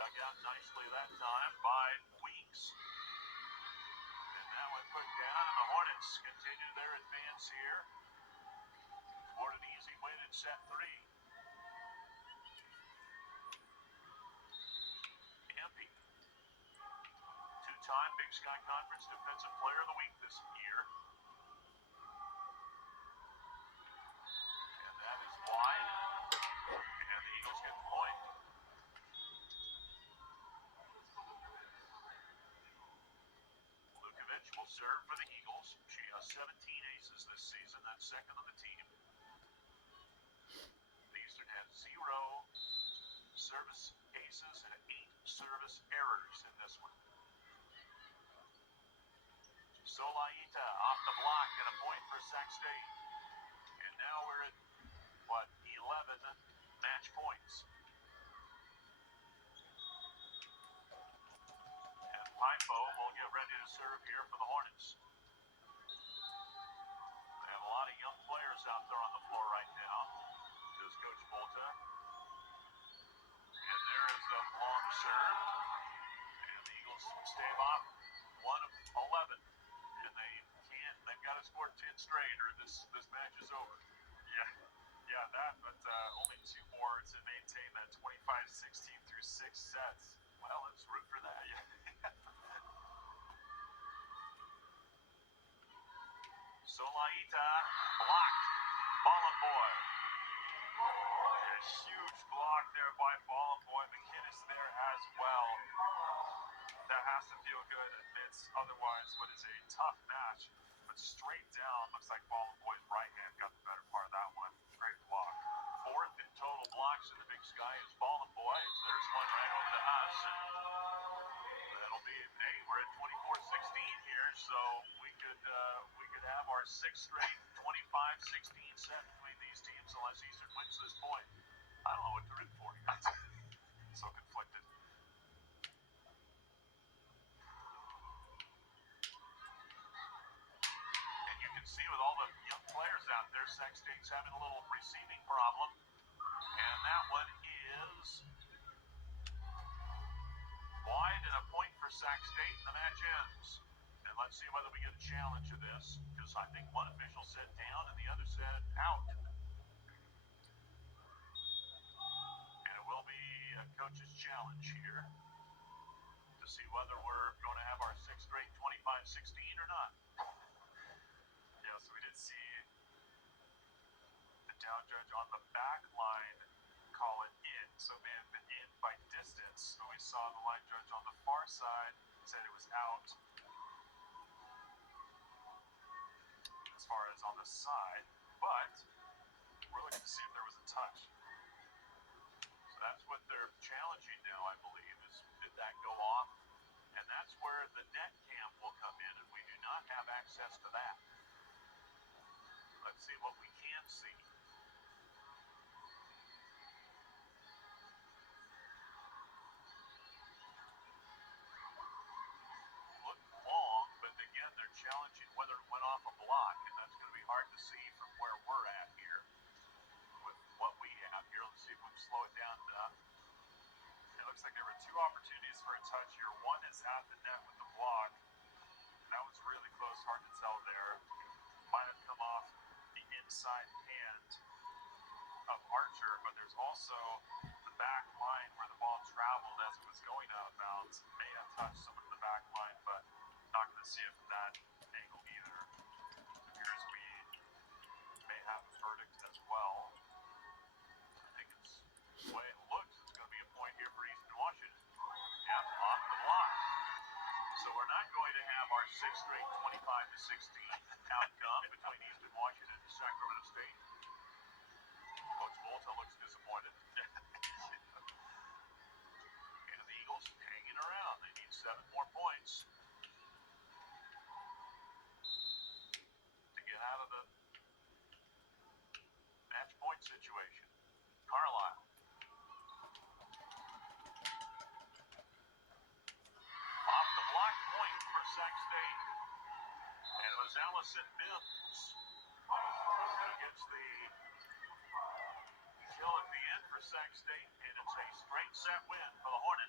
Dug out nicely that time by Weeks. And that one put down, and the Hornets continue their advance here toward an easy win in set 3. Ampey, two-time Big Sky Conference Defensive Player of the Week this year. And that is wide. And the Eagles get the point. Will serve for the Eagles. She has 17 aces this season. That's second on the team. The Eastern has 0 service aces and 8 service errors in this one. Solaita off the block and a point for Sac State. And now we're at, 11 match points. Pipo will get ready to serve here for the Hornets. They have a lot of young players out there on the floor right now. There's Coach Volta. And there is a long serve. And the Eagles stave off 1 of 11. And they've got to score 10 straight or this match is over. Yeah, that, but only 2 more to maintain that 25-16 through 6 sets. Well, let's root for that. Yeah. Solaita blocked. Ballin' Boy. A huge block there by Ballin' Boy. McKinnis there as well. That has to feel good amidst otherwise what is a tough match. But straight down, looks like Ballin' Boy's right hand got the better part of that one. Great block. 4th in total blocks in the Big Sky is Ballin' Boy. There's one right over to us. And that'll be, we're at 24-16 here, so we could have our 6th straight 25-16 set between these teams unless Eastern wins this point. I don't know what to root for. So conflicted. And you can see with all the young players out there, Sac State's having a little receiving problem. And that one is wide and a point for Sac State, and the match ends. And let's see whether we get a challenge to this, because I think one official said down and the other said out. And it will be a coach's challenge here to see whether we're going to have our 6th straight 25-16 or not. Yeah, so we did see the down judge on the back line call it in, so it may have been in by distance, but we saw the line judge on the far side said it was out. As far as on the side, but we're looking to see if there was a touch. So that's what they're challenging now, I believe, is did that go off? And that's where the net cam will come in, and we do not have access to that. Let's see what we can see. Look long, but again, they're challenging whether it went off a block, and that's going to be hard to see from where we're at here with what we have here. Let's see if we can slow it down enough. It looks like there were 2 opportunities for a touch here. One is at the net with the block. That was really close, hard to tell there. Might have come off the inside hand of Archer, but there's also the back line where the ball traveled as it was going out of bounds. May have touched someone in the back line, but not going to see it from that angle either. It appears we may have a verdict as well. I think it's the way it looks. It's going to be a point here for Eastern Washington. Yeah, off the block. So we're not going to have our 6th straight 25-16 outcome between Eastern Washington and Sacramento State. Coach Volta looks disappointed. And the Eagles hanging around. They need 7 more points to get out of the match point situation. Carlisle. Off the block point for Sac State. And it was Allison Mims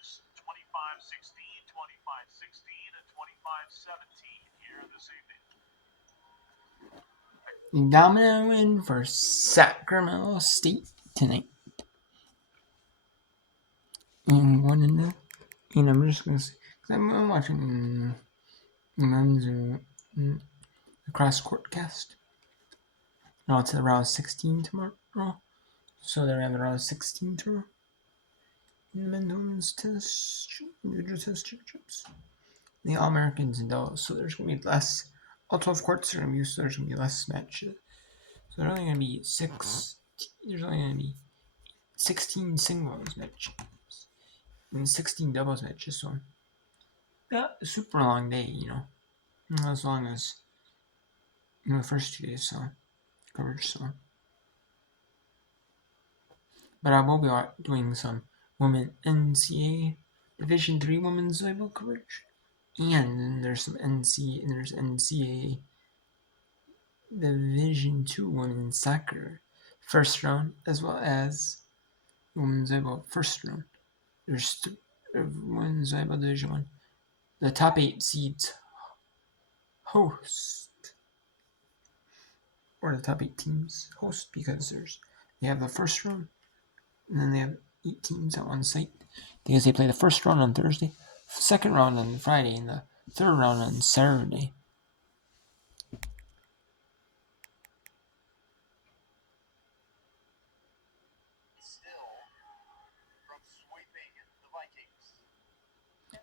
it's 25-16, 25-16, and 25-17 here this evening. Dominant win for Sacramento State tonight. And one in the, I'm just gonna say, because I'm watching men's cross court cast. No, it's the round 16 tomorrow. So they're having round 16 tomorrow. In the men's women's tennis individual tennis championships. The All Americans and doubles. So there's gonna be less. All 12 courts are gonna be used, so there's gonna be less matches. So there's only gonna be There's only gonna be 16 singles matches and 16 doubles matches. So yeah, a super long day, not as long as the first 2 days. So coverage. So, but I will be doing some women NCAA Division 3 women's volleyball coverage, and then there's NCAA Division 2 women's soccer first round, as well as women's volleyball first round. There's women's volleyball Division 1. The top 8 seeds host, or the top 8 teams host, because they have the first round, and then they have 8 teams at one site, because they play the first round on Thursday, second round on Friday, and the third round on Saturday.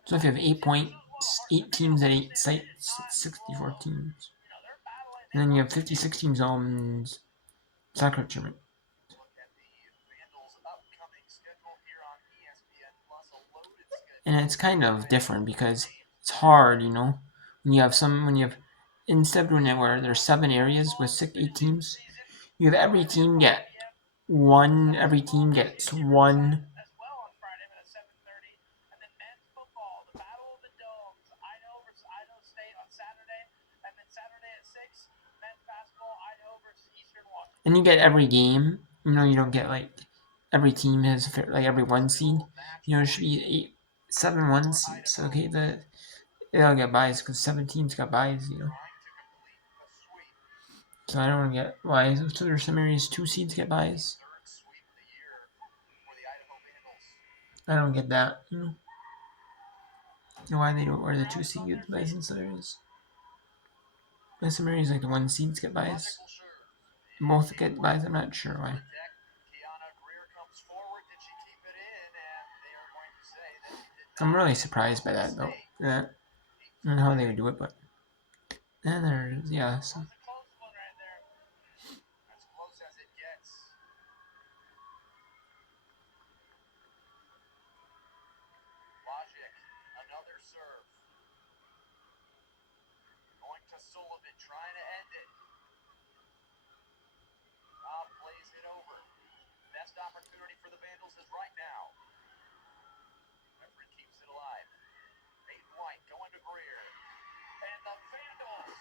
So if you have 8 points, 8 teams at 8 sites, it's 64 teams. And then you have 56 teams on soccer tournament. And it's kind of different because it's hard, when you have instead of doing it where there's 7 areas with 8 teams, you have every team gets one. And you get every game. You don't get every team has every 1 seed. It should be 7 1 seeds. Okay, they'll get buys because 7 teams got buys. So I don't get why. So there's some areas 2 seeds get buys. I don't get that. Why they don't, where the 2 seed get buys in some areas. In some areas the 1 seeds get buys. Both get buys. I'm not sure why. I'm really surprised by that though. I don't know how they would do it, but then there's so. Trying to end it. Plays it over. Best opportunity for the Vandals is right now. Referee keeps it alive. Aiden White going to Greer. And the Vandals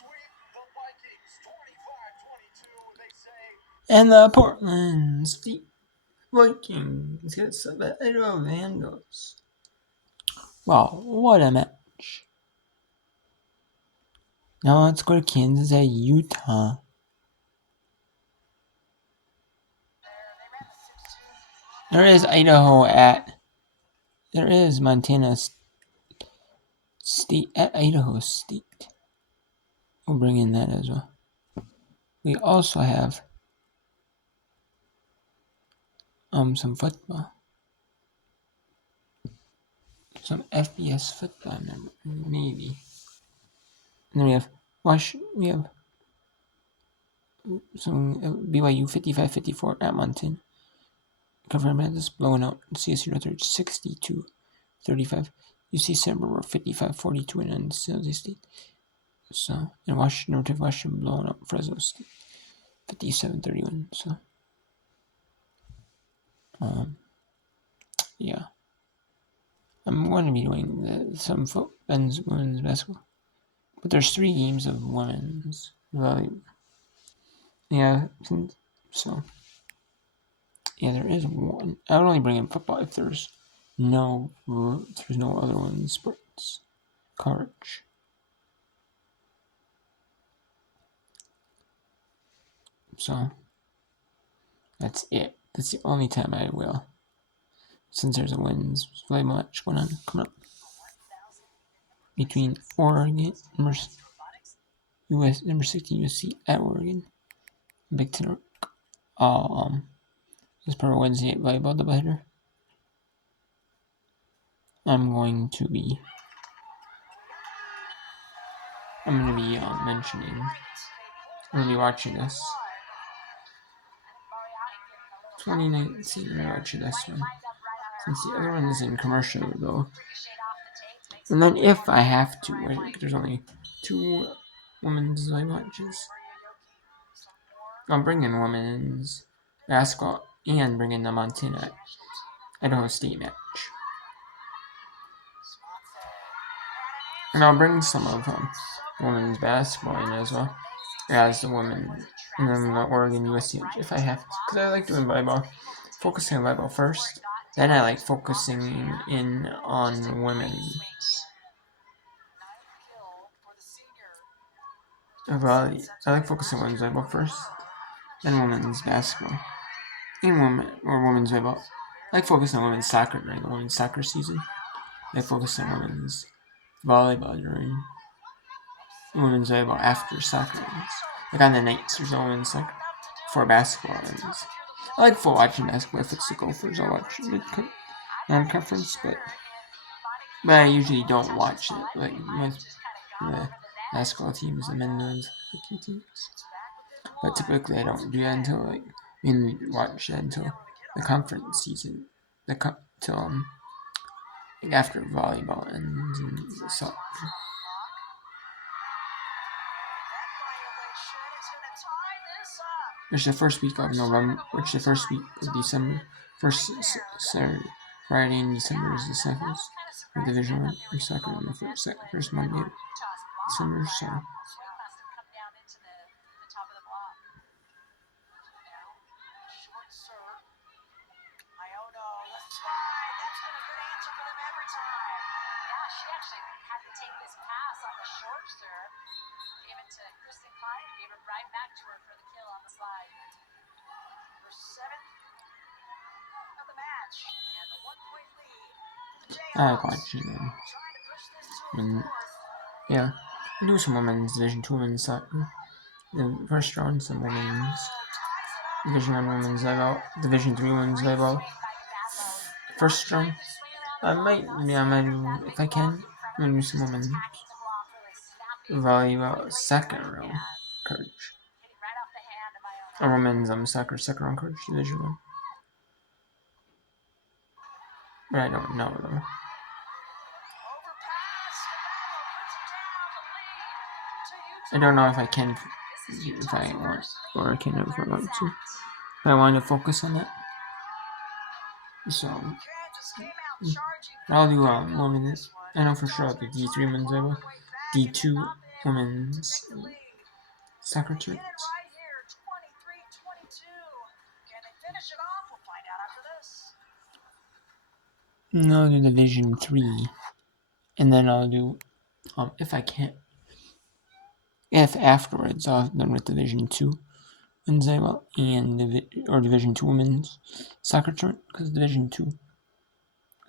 sweep the Vikings 25-22. They say. And the Portland State Vikings get some Idaho Vandals. Wow, what a match. Now let's go to Kansas at Utah. There is Montana State at Idaho State. We'll bring in that as well. We also have some football. Some FBS football, maybe. And then we have some BYU 55-54 at Montana. Government is blowing out CSU Northridge 62-35. UC Santa Barbara 55-42 in San Jose State. So, and Washington blowing up Fresno State 57-31. So, yeah. I'm going to be doing some women's basketball. But there's 3 games of women's volleyball. Yeah, so. Yeah, there is one. I would only bring in football if there's no, there's no other women's sports coverage. So that's it. That's the only time I will. Since there's a women's volleyball match going on coming up between Oregon, number 16 USC at Oregon, Big Ten. As part of Wednesday night volleyball doubleheader. I'm going to be mentioning. I'm going to be watching this. 2019, I'm going to watch this one. Since the other one is in commercial, though. And then if I have to, I think there's only 2 women's volleyball matches. I'll bring in women's basketball and bring in the Montana Idaho State match. And I'll bring some of women's basketball in as well, as the women, and then the Oregon USC match if I have to. Because I like doing volleyball, focusing on volleyball first. Then I like focusing in on women. I like focusing on women's volleyball first, then women's basketball, and women's volleyball. I like focusing on women's soccer during the women's soccer season. I focus on women's volleyball during women's volleyball after soccer ends. Like on the nights, there's no women's soccer before basketball ends. I like full watching basketball. If it's the Gophers, I'll watch non-conference, but I usually don't watch it. Like the basketball teams, the men's hockey teams. But typically, I don't do that until watch that until the conference season, till after volleyball ends in the summer. Which the first week of November, which the first week of December, Friday in December is the second for Division 1 of soccer, and the first Monday of December, so. I like watching them. Yeah, I do some women's Division 2 women's soccer. The first round, some women's Division 1 women's volleyball, Division 3 women's volleyball. First round, I might, if I can, I'm gonna do some women's volleyball second round coverage. Or women's soccer second round coverage, Division 1. But I don't know though. I don't know if I can, if I want, or I can if I want to. If I want to focus on that. So, I'll do women's. I know for sure I'll do D3 women's volleyball, D2 women's soccer tournaments. And I'll do Division 3, and then I'll do, if I can, if afterwards I'll done with Division 2 women's volleyball and Division 2 women's soccer tournament, because Division 2,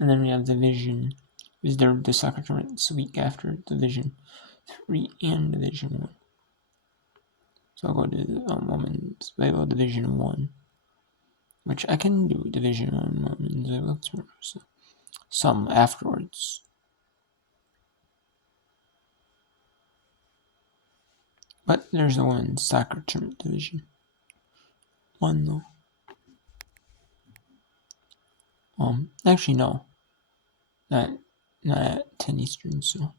and then we have Division. Is there the soccer tournament the week after Division 3 and Division 1? So I'll go to women's volleyball Division 1, which I can do Division 1 women's volleyball tournament. So some afterwards. But there's the women's soccer tournament Division 1 though. Actually no. Not at 10 Eastern, so.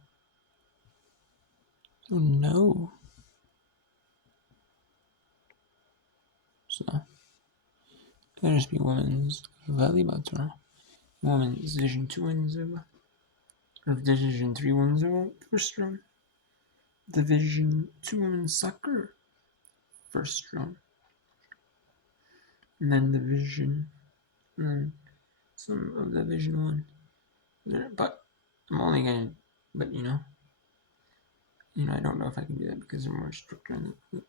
Oh no. So there'll just be women's volleyball tournament. Women's Division 2 women's volleyball. Or Division 3 women's volleyball first round. Division 2 women's soccer first round. And then some of Division 1. But I'm only gonna. But I don't know if I can do that because they're more stricter on the.